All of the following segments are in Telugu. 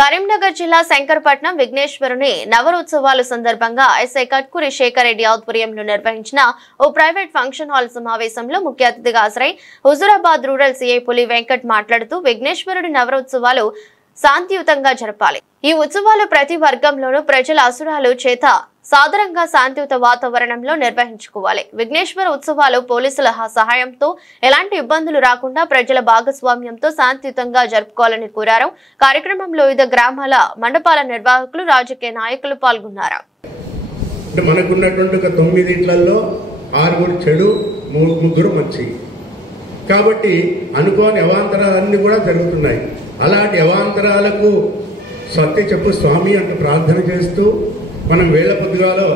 కరీంనగర్ జిల్లా శంకరపట్నం విఘ్నేశ్వరుని నవరోత్సవాల సందర్భంగా ఎస్ఐ కట్కూరి శేఖర్ రెడ్డి ఆధ్వర్యంలో నిర్వహించిన ఓ ప్రైవేట్ ఫంక్షన్ హాల్ సమావేశంలో ముఖ్య అతిథిగా హాజరై హుజూరాబాద్ రూరల్ సీఐ పులి వెంకట్ మాట్లాడుతూ విఘ్నేశ్వరుడి నవరోత్సవాలు శాంతియుతంగా జరపాలి. ఈ ఉత్సవాలు ప్రతి వర్గంలోనూ ప్రజల అసురాలు చేత సాధారణంగా శాంతియుత వాతావరణంలో నిర్వహించుకోవాలి. విఘ్నేశ్వర ఉత్సవాలు పోలీసుల సహాయంతో ఎలాంటి ఇబ్బందులు రాకుండా ప్రజల భాగస్వామ్యంతో శాంతియుతంగా జరుపుకోవాలని కోరారు. కార్యక్రమంలో వివిధ గ్రామాల మండపాల నిర్వాహకులు, రాజకీయ నాయకులు పాల్గొన్నారు. మనకున్నటువంటి 9 ఇంట్లలో 6 చెడు, 3 మంచి. కాబట్టి అనుకోని అవాంతరాలన్నీ కూడా జరుగుతున్నాయి. అలాంటి అవాంతరాలకు సత్య చెప్పు స్వామి అంటూ ప్రార్థన చేస్తూ మనం వేళ పొద్దుగాలో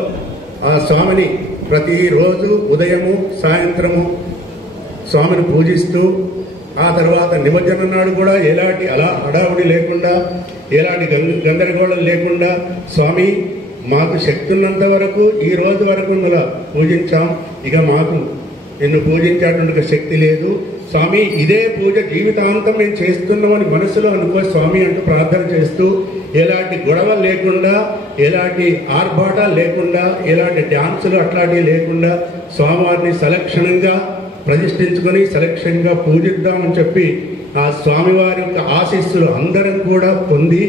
ఆ స్వామిని ప్రతిరోజు ఉదయము సాయంత్రము స్వామిని పూజిస్తూ ఆ తర్వాత నిమజ్జనం నాడు కూడా ఎలాంటి హడావుడి లేకుండా, ఎలాంటి గందరగోళం లేకుండా స్వామి మాకు శక్తి ఉన్నంత వరకు ఈ రోజు వరకు పూజించాం, ఇక మాకు నిన్ను పూజించేటువంటి శక్తి లేదు స్వామి, ఇదే పూజ జీవితాంతం మేము చేస్తున్నామని మనసులో అనుకో స్వామి అంటూ ప్రార్థన చేస్తూ ఎలాంటి గొడవలు లేకుండా, ఎలాంటి ఆర్భాటాలు లేకుండా, ఎలాంటి డ్యాన్సులు అట్లాంటివి లేకుండా స్వామివారిని సలక్షణంగా ప్రతిష్ఠించుకొని సలక్షణంగా పూజిద్దామని చెప్పి ఆ స్వామివారి యొక్క ఆశీస్సులు అందరం కూడా పొంది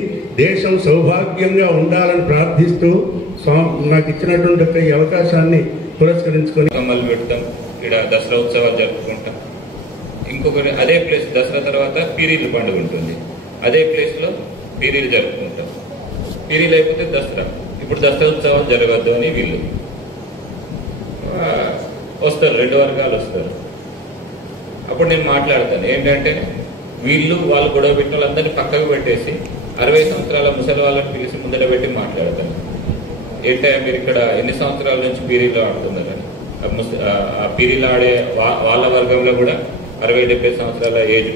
దేశం సౌభాగ్యంగా ఉండాలని ప్రార్థిస్తూ నాకు ఇచ్చినటువంటి ఈ అవకాశాన్ని పురస్కరించుకొని ఇక్కడ దసరా ఉత్సవాలు జరుపుకుంటాం. ఇంకొకటి అదే ప్లేస్ దసరా తర్వాత పీరీల పండుగ ఉంటుంది, అదే ప్లేస్లో పీరీలు జరుపుకుంటాం. పీరీలు అయిపోతే దసరా. ఇప్పుడు దసరా ఉత్సవాలు జరగద్దు అని వీళ్ళు వస్తారు, 2 వర్గాలు వస్తారు. అప్పుడు నేను మాట్లాడతాను ఏంటంటే వాళ్ళు గొడవ పెట్టిన వాళ్ళందరినీ పక్కకు పెట్టేసి 60 సంవత్సరాల ముసలి వాళ్ళని పిలిచి ముందర పెట్టి మాట్లాడతాను. ఏంటంటే మీరు ఇక్కడ ఎన్ని సంవత్సరాల నుంచి పీరీలు ఆడుతున్నారని. ఆ పీరీలు ఆడే వాళ్ళ వర్గంలో కూడా 60-70 సంవత్సరాల ఏజ్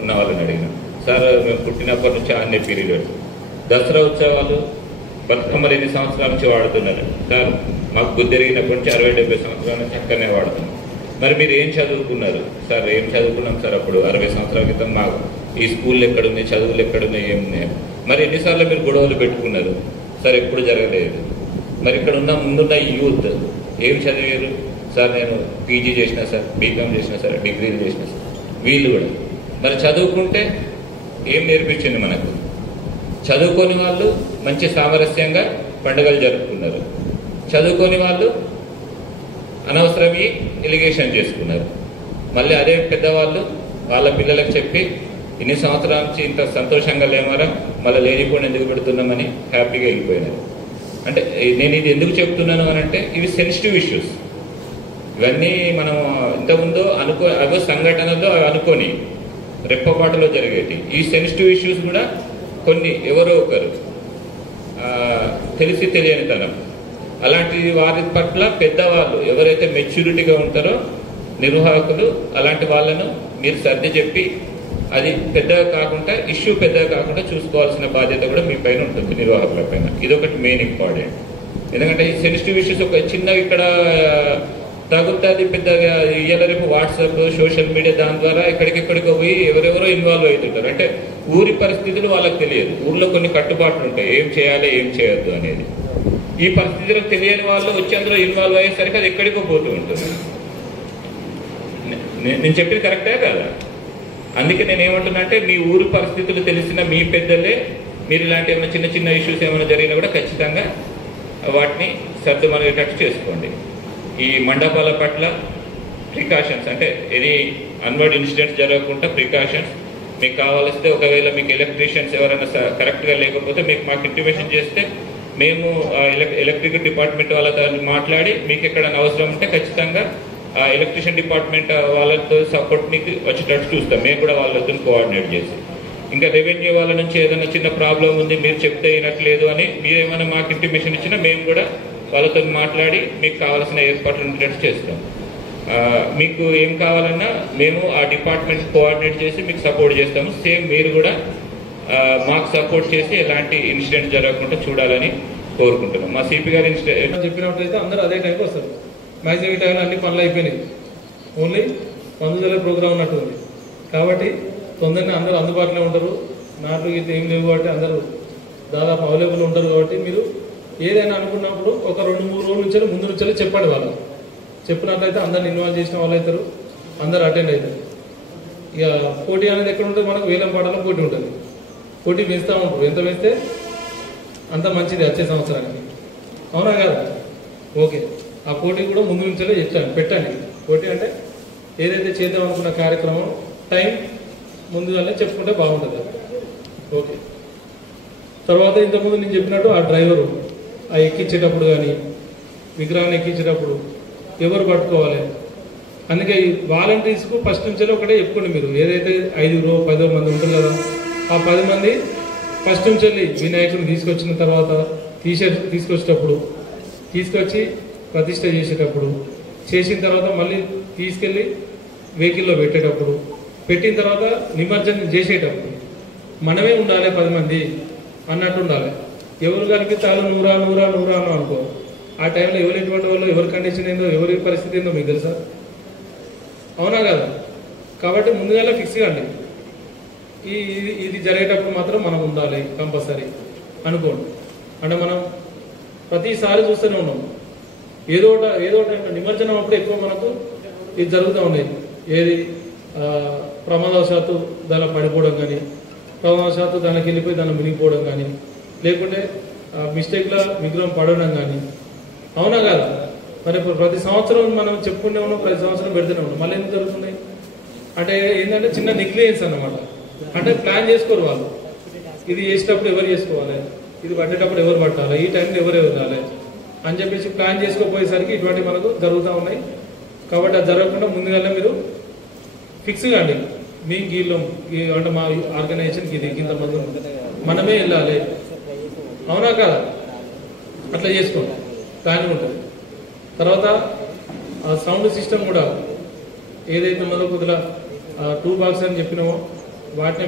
ఉన్న వాళ్ళని అడిగినాం. సార్ మేము పుట్టినప్పటి నుంచి అన్ని పీరీలు దసరా ఉత్సవాలు బతుకమ్మలు ఎన్ని సంవత్సరాల నుంచి వాడుతున్నారు. సార్ మాకు బుద్ధి ఎరిగినప్పటి నుంచి 60-70 సంవత్సరాల నుంచి చక్కనే వాడుతున్నాం. మరి మీరు ఏం చదువుకున్నారు? సార్ ఏం చదువుకున్నాం సార్ అప్పుడు 60 సంవత్సరాల క్రితం మాకు ఈ స్కూళ్ళు ఎక్కడున్నాయి, చదువులు ఎక్కడున్నాయి, ఏమున్నాయి. మరి ఎన్నిసార్లు మీరు గొడవలు పెట్టుకున్నారు? సార్ ఎప్పుడు జరగలేదు. మరి ఇక్కడ ముందున్న యూత్ ఏం చదివారు? సార్ నేను పీజీ చేసిన సార్, బీకామ్ చేసిన సార్, డిగ్రీలు చేసిన సార్. వీళ్ళు కూడా మరి చదువుకుంటే ఏం నేర్పించింది మనకు? చదువుకోని వాళ్ళు మంచి సామరస్యంగా పండుగలు జరుపుకున్నారు, చదువుకోని వాళ్ళు అనవసరమే ఎలిగేషన్ చేసుకున్నారు. మళ్ళీ అదే పెద్దవాళ్ళు వాళ్ళ పిల్లలకు చెప్పి ఇన్ని సంవత్సరాల నుంచి ఇంత సంతోషంగా లేమారా, మళ్ళీ లేనిపోయిన ఎందుకు పెడుతున్నామని హ్యాపీగా వెళ్ళిపోయినారు. అంటే నేను ఇది ఎందుకు చెప్తున్నాను అని అంటే ఇవి సెన్సిటివ్ ఇష్యూస్. ఇవన్నీ మనం ఇంతకుముందు అవో సంఘటనలో అనుకొని రెప్పపాటులో జరిగేటి. ఈ సెన్సిటివ్ ఇష్యూస్ కూడా కొన్ని ఎవరో ఒకరు తెలిసి తెలియనితనం అలాంటి వారి పట్ల పెద్దవాళ్ళు ఎవరైతే మెచ్యూరిటీగా ఉంటారో నిర్వాహకులు అలాంటి వాళ్ళను మీరు సర్ది చెప్పి అది పెద్దగా కాకుండా, ఇష్యూ పెద్దగా కాకుండా చూసుకోవాల్సిన బాధ్యత కూడా మీ పైన ఉంటుంది, నిర్వాహకుల పైన. ఇదొకటి మెయిన్ ఇంపార్టెంట్. ఎందుకంటే ఈ సెన్సిటివ్ ఇష్యూస్ ఒక చిన్న ఇక్కడ తగ్గుతుంది, పెద్దగా ఇయ్యాల రేపు వాట్సాప్, సోషల్ మీడియా దాని ద్వారా ఎక్కడికెక్కడికో పోయి ఎవరెవరో ఇన్వాల్వ్ అవుతుంటారు. అంటే ఊరి పరిస్థితులు వాళ్ళకి తెలియదు, ఊర్లో కొన్ని కట్టుబాట్లు ఉంటాయి, ఏం చేయాలి ఏం చేయొద్దు అనేది. ఈ పరిస్థితులకు తెలియని వాళ్ళు వచ్చి అందులో ఇన్వాల్వ్ అయ్యేసరికి అది ఎక్కడికో పోతూ ఉంటుంది. నేను చెప్పేది కరెక్టే కదా? అందుకే నేను ఏమంటున్నా అంటే మీ ఊరు పరిస్థితులు తెలిసిన మీ పెద్దలే మీరు ఇలాంటి ఏమైనా చిన్న చిన్న ఇష్యూస్ ఏమైనా జరిగినా కూడా ఖచ్చితంగా వాటిని సర్దుమనేటట్టు చేసుకోండి. ఈ మండపాల పట్ల ప్రికాషన్స్, అంటే ఎనీ అన్వర్డ్ ఇన్సిడెంట్స్ జరగకుండా ప్రికాషన్స్ మీకు కావాల్స్తే, ఒకవేళ మీకు ఎలక్ట్రీషియన్స్ ఎవరైనా కరెక్ట్గా లేకపోతే మాకు ఇంటిమేషన్ చేస్తే మేము ఎలక్ట్రికల్ డిపార్ట్మెంట్ వాళ్ళతో మాట్లాడి మీకు ఎక్కడైనా అవసరం ఉంటే ఖచ్చితంగా ఎలక్ట్రిషియన్ డిపార్ట్మెంట్ వాళ్ళతో సపోర్ట్ మీకు వచ్చేటట్టు చూస్తాం. మేము కూడా వాళ్ళతో కోఆర్డినేట్ చేసి, ఇంకా రెవెన్యూ వాళ్ళ నుంచి ఏదైనా చిన్న ప్రాబ్లం ఉంది మీరు చెప్తే అయినట్లేదు అని మీరేమైనా మాకు ఇంటిమేషన్ ఇచ్చినా మేము కూడా వాళ్ళతో మాట్లాడి మీకు కావాల్సిన ఏర్పాట్లు ఉండేటట్టు చేస్తాం. మీకు ఏం కావాలన్నా మేము ఆ డిపార్ట్మెంట్ కోఆర్డినేట్ చేసి మీకు సపోర్ట్ చేస్తాము. సేమ్ మీరు కూడా మాకు సపోర్ట్ చేసి ఎలాంటి ఇన్సిడెంట్ జరగకుండా చూడాలని కోరుకుంటున్నాం. మా సిపి గారు ఇన్సిడెంట్ చెప్పినట్లయితే అందరూ అదే టైంకి వస్తారు. మ్యాక్సిమం ఈ టైంలో అన్ని పనులు అయిపోయినాయి, ఓన్లీ 100 ప్రోగ్రామ్ ఉన్నట్టు ఉంది. కాబట్టి తొందరగా అందరూ అందుబాటులో ఉంటారు. నాట్లు గిట్ల ఏం లేవు కాబట్టి అందరూ దాదాపు అవైలబుల్ ఉంటారు కాబట్టి మీరు ఏదైనా అనుకున్నప్పుడు ఒక 2-3 రోజుల నుంచి ముందు నుంచి చెప్పండి. వాళ్ళు చెప్పినట్లయితే అందరిని ఇన్వాల్వ్ చేసిన వాళ్ళు అవుతారు, అందరు అటెండ్ అవుతారు. ఇక పోటీ అనేది ఎక్కడ ఉంటుంది, మనకు వేలం పాటలో పోటీ ఉంటుంది. పోటీ పెంచుతూ ఉంటారు, ఎంత పెంచితే అంత మంచిది వచ్చే సంవత్సరానికి. అవునా కదా? ఓకే, ఆ పోటీ కూడా ముందు నుంచే చెప్తాను, పెట్టండి. పోటీ అంటే ఏదైతే చేద్దాం అనుకున్న కార్యక్రమం టైం ముందుగానే చెప్పుకుంటే బాగుంటుంది. ఓకే, తర్వాత ఇంతకుముందు నేను చెప్పినట్టు ఆ డ్రైవరు ఆ ఎక్కించేటప్పుడు కానీ విగ్రహాన్ని ఎక్కించేటప్పుడు ఎవరు పట్టుకోవాలి, అందుకే వాలంటీర్స్కు ఫస్ట్ నుంచే ఒకటే చెప్పుకోండి. మీరు ఏదైతే 5-10 మంది ఉంటారు కదా, ఆ 10 మంది ఫస్ట్ నుంచి వెళ్ళి వినాయకుడిని తీసుకొచ్చిన తర్వాత తీసుకొచ్చేటప్పుడు, తీసుకొచ్చి ప్రతిష్ట చేసేటప్పుడు, చేసిన తర్వాత మళ్ళీ తీసుకెళ్ళి వెహికల్లో పెట్టేటప్పుడు, పెట్టిన తర్వాత నిమజ్జనం చేసేటప్పుడు మనమే ఉండాలి 10 మంది అన్నట్టు ఉండాలి. ఎవరు కనిపిస్తారో నూరా అనుకో, ఆ టైంలో ఎవరు ఎటువంటి వాళ్ళు, ఎవరి కండిషన్ ఏందో, ఎవరి పరిస్థితి ఏందో మీకు తెలుసా? అవునా కదా? కాబట్టి ముందుగానే ఫిక్స్ కాండి. ఇది జరిగేటప్పుడు మాత్రం మనం ఉండాలి కంపల్సరీ అనుకోండి. అంటే మనం ప్రతిసారి చూస్తూనే ఉన్నాం, ఏదో టైంలో నిమజ్జనం అప్పుడు ఎక్కువ మనకు ఇది జరుగుతూ ఉన్నాయి. ఏది ప్రమాదవశాత్తు దానిలో పడిపోవడం కానీ, ప్రమాదవశాత్తు దానికి వెళ్ళిపోయి దాన్ని మునిగిపోవడం కానీ, లేకుంటే మిస్టేక్లో విగ్రహం పడడం కానీ. అవునా కదా? మరి ప్రతి సంవత్సరం మనం చెప్పుకునే ఉన్నాం, ప్రతి సంవత్సరం పెడుతూనే ఉన్నాం. మళ్ళీ ఎందుకు జరుగుతున్నాయి అంటే ఏంటంటే చిన్న నెగ్లిజెన్స్ అన్నమాట. అంటే ప్లాన్ చేసుకోరు వాళ్ళు, ఇది చేసేటప్పుడు ఎవరు చేసుకోవాలి, ఇది పట్టేటప్పుడు ఎవరు పట్టాలి, ఈ టైంలో ఎవరు వెళ్ళాలి అని చెప్పేసి ప్లాన్ చేసుకోపోయేసరికి ఇటువంటి మనకు జరుగుతూ ఉన్నాయి. కాబట్టి అది జరగకుండా ముందుగానే మీరు ఫిక్స్ కాండి. మీ గీళ్ళు అంటే మా ఆర్గనైజేషన్కి ఇది ఇంతమంది మనమే వెళ్ళాలి. అవునా కదా? అట్లా చేసుకోండి, ప్లాన్ ఉంటుంది. తర్వాత సౌండ్ సిస్టమ్ కూడా ఏదైతే ఉన్నదో కొద్దిగా 2 బాక్స్ అని చెప్పినామో వాటిని